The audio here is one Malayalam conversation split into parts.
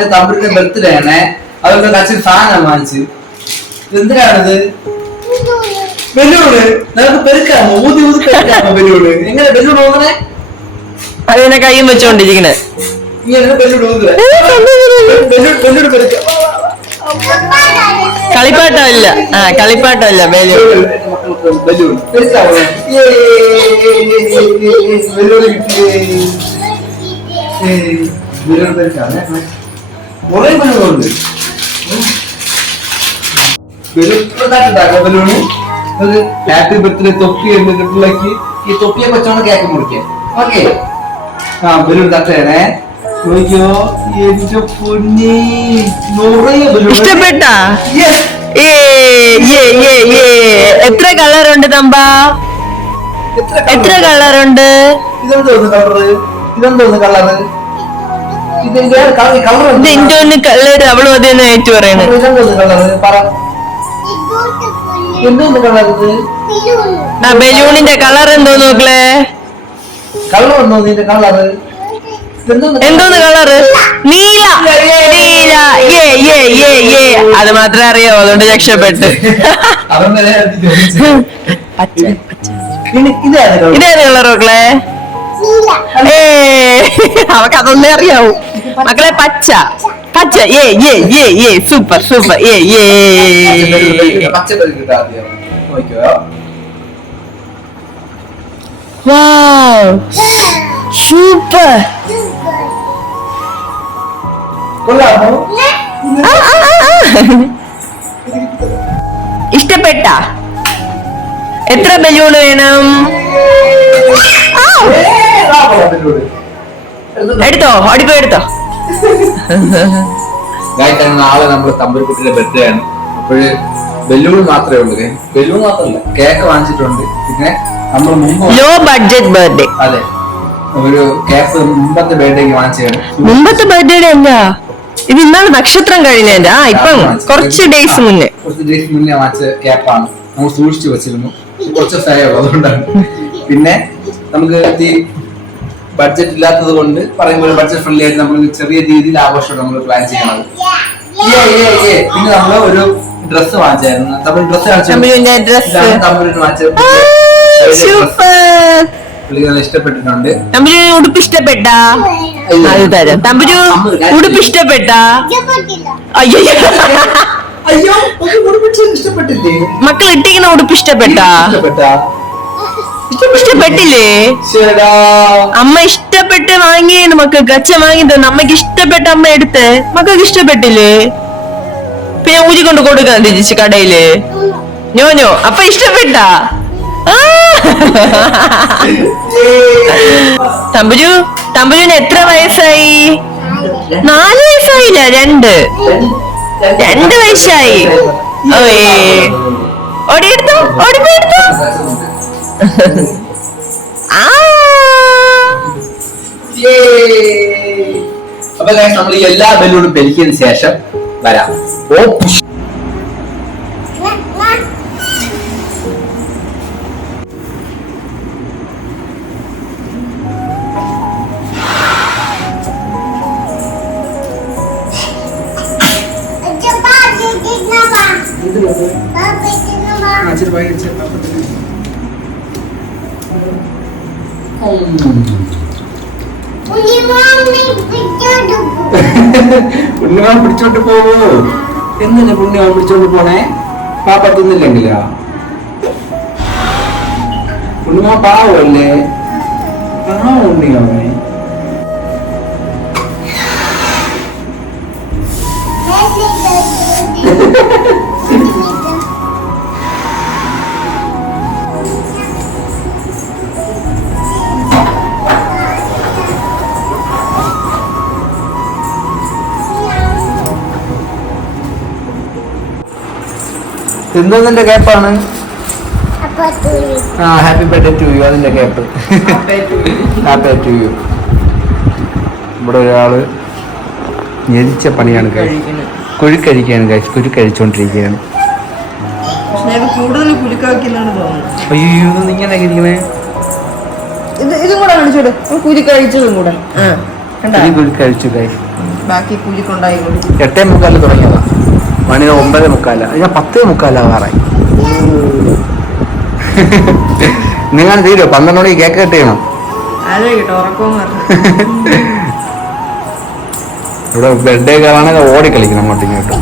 എന്റെ തമ്പുരുടെ ബർത്ത്ഡേ ആണ്. അതുകൊണ്ട് കച്ചിൽ സാധനം വാങ്ങിച്ചു. എന്തിനാണിത്? ബലൂണ്. നമുക്ക് പെരുക്കാമോ? ഊതി ഊതി പെരുക്കാമോ ബലൂണ്? എങ്ങനെ ബലൂൺ ഊന്നണേ? അതിനെ കൈയും വെച്ചോണ്ടിരിക്കണേ. ഇങ്ങനെ ബലൂൺ ഊതുക. ബലൂൺ പെരുക്കാം. കളിപ്പാട്ടമല്ല. കളിപ്പാട്ടമല്ല ബലൂൺ. ബലൂൺ പെരുക്കാമോ? ബലൂൺ കിട്ടിയേ. ബലൂൺ പെരുക്കാമേ. കുറെ ബലൂണുണ്ട്. ബലൂണ് ഒരു ഹാപ്പി ബർത്ത്ഡേ തൊപ്പി എന്നിട്ടുള്ളക്ക് ഈ തൊപ്പിയെ വെച്ചോണ്ട് കേക്ക് മുറിക്കാം. ഓക്കെ. ബലൂൺ തട്ടേണേ. നോക്കിയോ എന്റെ പൊന്നി നിറയെ ബലൂൺ. ഇഷ്ടപ്പെട്ടാ? എത്ര കളറുണ്ട് തമ്പ? എത്ര കളറുണ്ട്? ഇതെന്തോന്ന് കളറ്? ഇതെന്തോന്ന് കളറ്? ഇതെന്തോന്ന് കളറ്? അവളും അതേന്ന് ഏറ്റു പറയണേ. ഇതെന്തോന്ന് കളറ്? പറ. എന്തോന്ന് കളറ്? ബലൂണിന്റെ കളർ എന്തോ നോക്കളെ. കളർ എന്തോ നിന്റെ കളറ്? എന്തോന്ന് കളറ്? നീല. നീല. അത് മാത്രമേ അറിയാവൂ. അതുകൊണ്ട് രക്ഷപ്പെട്ട്. ഇതേത് കളർ മക്കളെ? അവക്ക് അതൊന്നേ അറിയാവൂ മക്കളെ. പച്ച. പച്ച. Super super. Wow super. ഇഷ്ടപ്പെട്ട? എത്ര ബലൂൺ വേണം? എടുത്തോ, ഓടിപ്പോ എടുത്തോ. നാളെ നമ്മുടെ തമ്പുരുക്കുട്ടിയുടെ ബർത്ത്ഡേ ആണ്. അപ്പോഴ് ബലൂൺ മാത്രമേ ഉള്ളൂ. ബലൂൺ മാത്രമല്ല, കേക്ക് വാങ്ങിച്ചിട്ടുണ്ട്. പിന്നെ നമ്മൾ മുമ്പ് ലോ ബഡ്ജറ്റ് ബർത്ത്ഡേ. അതെ, ഒരു കേക്ക് മുമ്പത്തെ ബർത്ത്ഡേക്ക് വാങ്ങിച്ചാണ്. മുമ്പത്തെ ബർത്ത്ഡേ അല്ല, ഇത് ഇന്നാണ് നക്ഷത്രം കഴിഞ്ഞതിന്റെ. ഇപ്പം കുറച്ച് ഡേയ്സ് മുന്നേ വാങ്ങിച്ച കേക്കാണ്. നമ്മൾ സൂക്ഷിച്ചു വെച്ചിരുന്നു. കുറച്ച് ദിവസമായുള്ളൂ, അതുകൊണ്ടാണ്. പിന്നെ നമുക്ക് ഈ ബഡ്ജറ്റ് ഇല്ലാത്തത് കൊണ്ട് പറയുമ്പോൾ ബഡ്ജറ്റ് ഫ്രണ്ട്ലി ആയിട്ട് നമ്മൾ ചെറിയ രീതിയിൽ ആഘോഷം നമ്മൾ പ്ലാൻ ചെയ്യണത്. പിന്നെ നമ്മൾ ഒരു ഡ്രസ് വാങ്ങിച്ചായിരുന്നു. തമിഴ് ഡ്രസ് ഇഷ്ടപ്പെട്ടിട്ടുണ്ട്. തമ്പുരു ഉടുപ്പ് ഇഷ്ടപ്പെട്ടാ? അത് തരാം. തമ്പുരു ഉടുപ്പ് ഇഷ്ടപ്പെട്ടാ? അയ്യോ, ഇഷ്ടപ്പെട്ടില്ലേ? മക്കൾ ഇട്ടിരിക്കുന്ന ഉടുപ്പ് ഇഷ്ടപ്പെട്ടാ? ഇഷ്ടപ്പെട്ടില്ലേ? അമ്മ ഇഷ്ടപ്പെട്ട് വാങ്ങിയേന്ന് മക്കൾക്ക്. അച്ഛൻ വാങ്ങി തന്നെ. അമ്മക്ക് ഇഷ്ടപ്പെട്ട അമ്മ എടുത്ത്. മക്കൾക്ക് ഇഷ്ടപ്പെട്ടില്ലേ? പിന്നെ ഊരിക്കൊണ്ട് കൊടുക്കാൻ തിരിച്ച് കടയില്. ഞോ അപ്പൊ ഇഷ്ടപ്പെട്ടാ? തമ്പുരുവിന് എത്ര വയസ്സായി? 4 വയസ്സായില്ല, 2 വയസ്സായി. ഓടിയെടുത്തോ, ഓടിപ്പോയെടുത്തോ. അപ്പൊ നമ്മൾ എല്ലാ ബലൂണും പെരുക്കിയതിനു ശേഷം വരാം. പുണ്യമാൻ പിടിച്ചോണ്ട് പോവോ? എന്തിനാ പുണ്യമാൻ പിടിച്ചോണ്ട് പോണേ? പാപ്പ തിന്നില്ലെങ്കിലോ? പുണ്യമാൻ പാവല്ലേ? ഉണ്ണിയോനെ എന്തോന്നിന്റെ കേപ്പാണ്? Happy birthday to you. അതിന്റെ കേപ്പ്. Happy to you. ഇവിടെ ഒരാള് ഞെരിച്ച പണിയാണ് കുഴിക്കഴിക്കാണ്. കുഴിക്കഴിച്ചോണ്ടിരിക്കുകയാണ്. അയ്യോ, ഇങ്ങനെ ഇരിക്കണേ. ഇതും കൂടെ കാണിച്ചോട്. കുഴിക്കഴിച്ചതും കൂടെ കുഴിക്കഴിച്ചു. ബാക്കി കൂലിക്കൊണ്ടായി കൊടുക്കും. 8:45 തുടങ്ങിയതാ, മണി 9:45. ഞാൻ 10:45 നിങ്ങൾ തീരുമോ? 12 മണിക്ക് കേക്ക് കട്ട് ചെയ്യണം. അതെ കേട്ടോ, ഉറക്കവും പറഞ്ഞു. ഇവിടെ ബർത്ത്ഡേ കാണാനൊക്കെ ഓടി കളിക്കണം അങ്ങോട്ടും ഇങ്ങോട്ടും.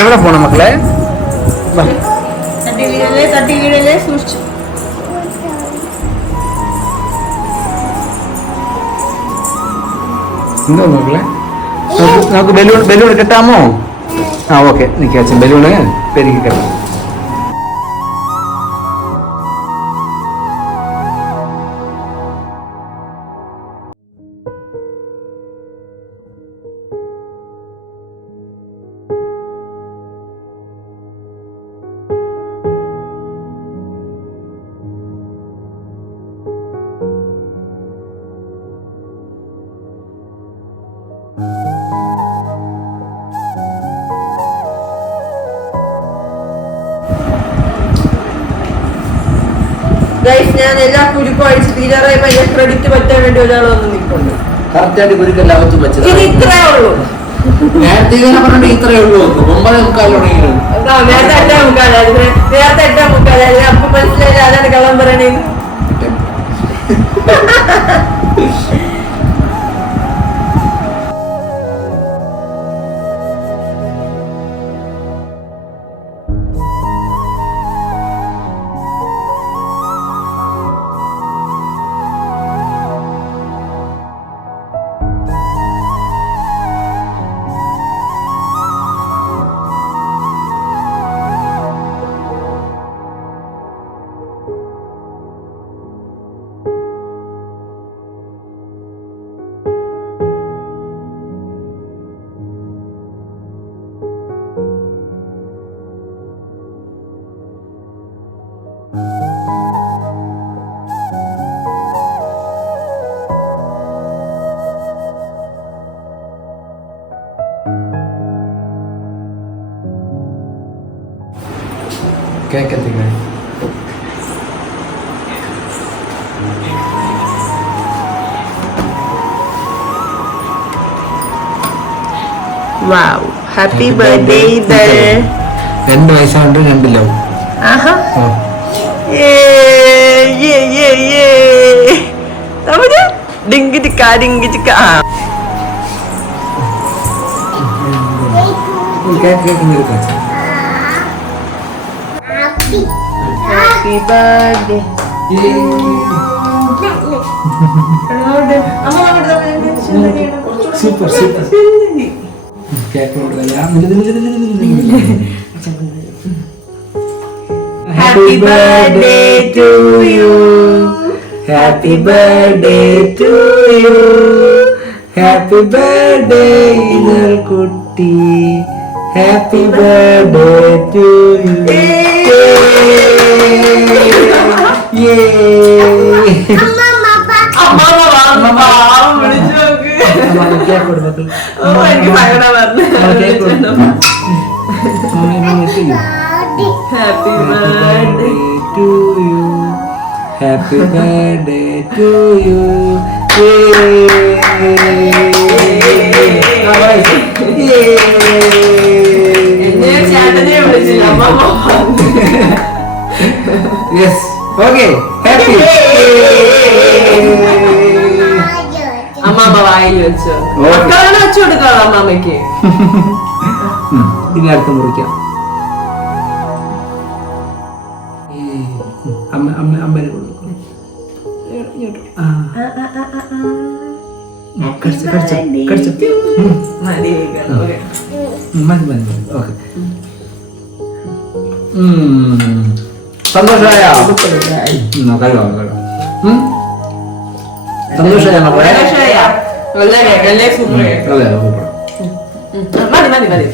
എവിടെ പോണം മക്കളെ? തട്ടി വീഴല്ലേ, സൂക്ഷിച്ചു. എന്തോ മക്കളെ, നമുക്ക് ബലൂൺ കെട്ടാമോ? ആ ഓക്കെ, നിൽക്കുക അച്ഛൻ ബലൂണ് പെരുക്കി കെട്ടാം. ഞാൻ എല്ലാ കുരുക്കും അടിച്ച് തീരാറായപ്പോ അതിന്റെ ക്രെഡിറ്റ് പറ്റാൻ വേണ്ടി ഒരാൾ വന്ന് നിൽക്കുന്നു. കറക്റ്റായിട്ട് കുരുക്കെല്ലാവത്തും വെച്ചത്. ഇത് ഇത്രേ ഉള്ളൂ. നേരത്തെ ഇങ്ങനെ പറഞ്ഞിട്ട് ഇത്രേ ഉള്ളൂ. 9:45 തുടങ്ങിയത്. നേരത്തെ 8:45 അപ്പൊ മനസ്സിലായി അതാണ് കള്ളം പറയണേന്ന്. കേക്ക് എത്തിക്കാൻ വാവ്, ഹാപ്പി ബർത്ത്ഡേ. 2 വയസ്സാണ്ട് 2 ലവ്. ആഹാ, ഡിങ്കിടിക്ക ഡിങ്കിടിക്ക. Happy birthday. Super super. Happy birthday to you. Happy birthday to you. Happy birthday ഇതൾ കുട്ടി. Happy birthday to you. Happy birthday to you. Happy birthday to you. Yes. Okay. Happy. അമ്മാമ്മ വായിൽ വെച്ചോ. മക്കളാണ് വെച്ചു കൊടുക്കാം അമ്മാമ്മക്ക്. ഇനി അടുത്ത് മുറിക്കാം. അമ്മ സന്തോഷമായ സന്തോഷമായ മതി മതി മതി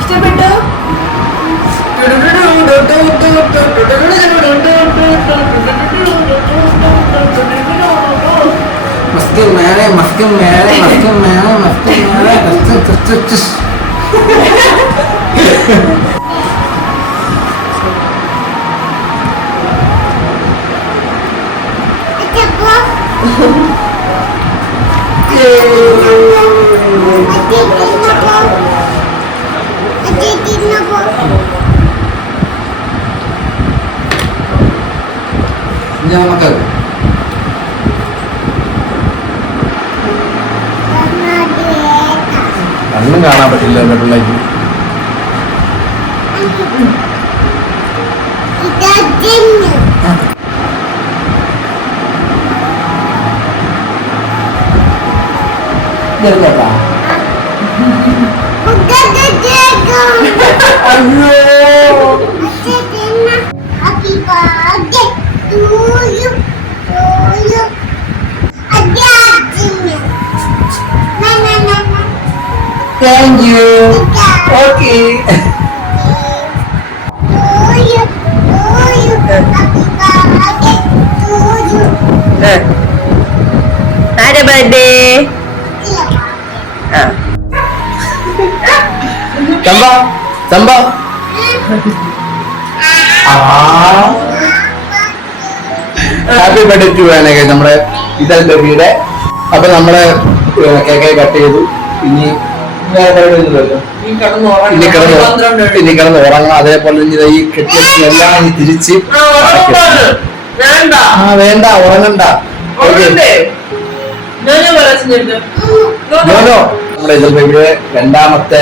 ഇഷ്ടപ്പെട്ടു. മസ്ക് മേലെ മസ്ക് മേലെ മസ്ക് മേലെ മസ്ക് മേലെ ഞാൻ മക്കൾ കണ്ണും കാണാൻ പറ്റില്ല എന്റെ പിള്ളേക്ക്. കേട്ടാ താങ്ക് യു. ഓക്കെ ആരുടെ ബർത്ത്ഡേ? ചമ്പ ചമ്പ ഹാപ്പി ബർത്ത്ഡേ ടു വേണേ നമ്മുടെ ഇതൽ ബേബിയുടെ. അപ്പൊ നമ്മള് കേക്ക് കട്ട് ചെയ്തു. ഇനി ഇനി കിടന്ന് ഉറങ്ങാം. അതേപോലെ ഇനി ഈ കെട്ടിയെല്ലാം ഇനി തിരിച്ച് വേണ്ട ഉറങ്ങണ്ട. നമ്മുടെ ഇതൽ ബേബിയുടെ രണ്ടാമത്തെ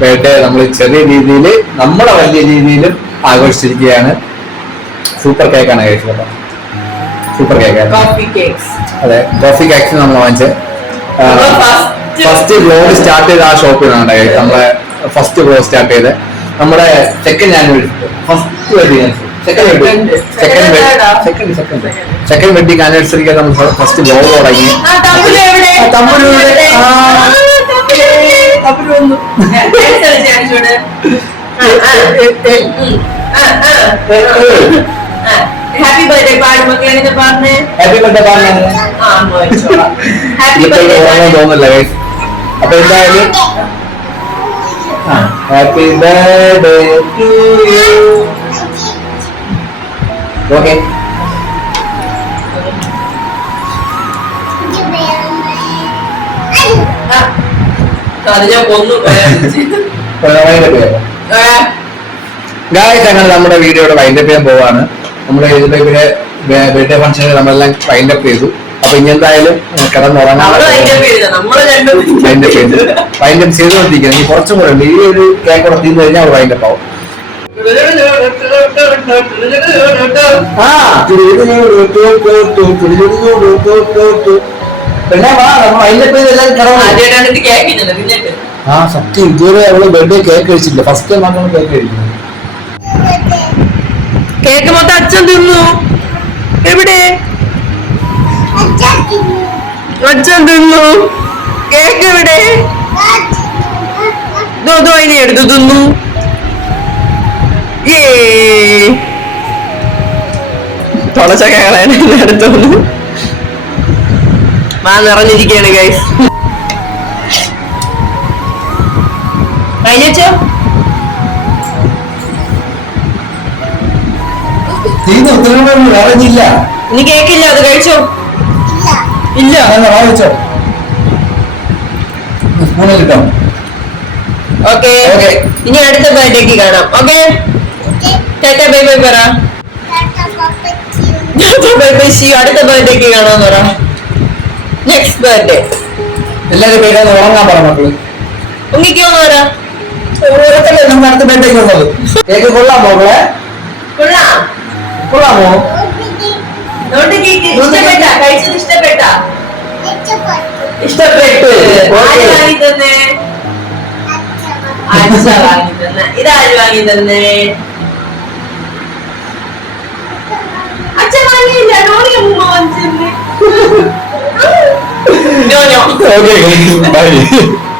ബർത്ത്ഡേ നമ്മൾ ചെറിയ രീതിയിൽ നമ്മുടെ വലിയ രീതിയിലും ആഘോഷിച്ചിരിക്കുകയാണ്. സൂപ്പർ കേക്കാണ് കഴിച്ചത്. സൂപ്പർ കേക്കാണ്. അതെ, കോഫി കേക്സ് നമ്മൾ വാങ്ങിച്ചത്. ഫസ്റ്റ് വ്ലോഗ് സ്റ്റാർട്ട് ചെയ്ത ആ ഷോപ്പിൽ നിന്നാണ് കഴിച്ചത്. നമ്മളെ ഫസ്റ്റ് വ്ലോഗ് സ്റ്റാർട്ട് ചെയ്ത് നമ്മുടെ second annual first wedding second wedding ആനിവേഴ്സറിക്ക് നമ്മൾ ഫസ്റ്റ് വ്ലോഗ് തുടങ്ങി. ഹാപ്പി ബർത്ത്ഡേ പാട് മക്കളെ. എങ്ങനെ പറഞ്ഞേ? ഹാപ്പി ബർത്ത്ഡേ പറഞ്ഞു തോന്നില്ല. അപ്പൊ എന്തായാലും happy birthday to you. Okay guys, അങ്ങനെ നമ്മുടെ വീഡിയോയുടെ വൈൻഡപ്പ് ചെയ്യാൻ പോവാണ്. നമ്മുടെ ഇതിലെ ബർത്ത്ഡേ ഫംഗ്ഷൻ നമ്മളെല്ലാം വൈൻഡപ്പ് ചെയ്തു. അപ്പൊ ഇനി എന്തായാലും കിടന്നുറങ്ങാൻ വൈൻഡപ്പ് ചെയ്തുകൊണ്ടിരിക്കുന്നത്. ഇനി കുറച്ചും കൂടെ ഉണ്ട്. ഈ ഒരു കേക്ക് കൂടെ തീർന്നു കഴിഞ്ഞാൽ അവർ വൈൻഡപ്പ് ആവും. പിന്നെ വാ, നമ്മൾ വൈൻഡപ്പ് ചെയ്ത് എല്ലാവരും കിടന്നു. ആ സത്യം, ഇതുവരെ അവള് ബർത്ത്ഡേ കേക്ക് കഴിച്ചില്ല. ഫസ്റ്റ് ടൈം ആണ് കേക്ക് കഴിക്കുന്നത്. കേക്ക് മൊത്തം അച്ഛൻ തിന്നു. എവിടെ അച്ഛൻ തിന്നു? കേക്ക് എവിടെ? അതിനെ എടുത്തു തിന്നു. തുളച്ചൊക്കെ എടുത്തു മാ നിറഞ്ഞിരിക്കുകയാണ് ഗൈസ്. കഴിഞ്ഞോ? വേറെയില്ല. ഇനി കേക്കില്ല, അത് കഴിച്ചോ? ഇല്ല, വാങ്ങിച്ചോ. സ്പൂണിൽ കിട്ടോ? ഓക്കെ, ഇനി അടുത്ത ബർത്ത്ഡേക്ക് കാണാം. ഓക്കെ, ടാറ്റ ബൈ ബൈ പറ. Bye bye, see you. അടുത്ത ബർത്ത്ഡേക്ക് കാണാൻ പറ. നെക്സ്റ്റ് ബർത്ത്ഡേ എല്ലാരും പേരാന്ന് ഉറങ്ങാൻ പറ മക്കള്. ഉങ്ങിക്കോന്ന് പറ. നമ്മുടെ അടുത്ത ബർത്ത്ഡേക്ക് വന്നത് കേക്ക് കൊള്ളാമോ മക്കളെ? കൊള്ളാമോ? ഇഷ്ടപ്പെട്ട കഴിച്ചത്? ഇഷ്ടപ്പെട്ട ഇഷ്ടപ്പെട്ടു. ആര് വാങ്ങി തന്നെ? അച്ഛ വാങ്ങി തന്നെ. ഇതാര് വാങ്ങി തന്നെ? അച്ഛൻ വാങ്ങിയില്ല. നോണിയ മുമ്പ് വാങ്ങിച്ചെന്നെ. Okay, bye.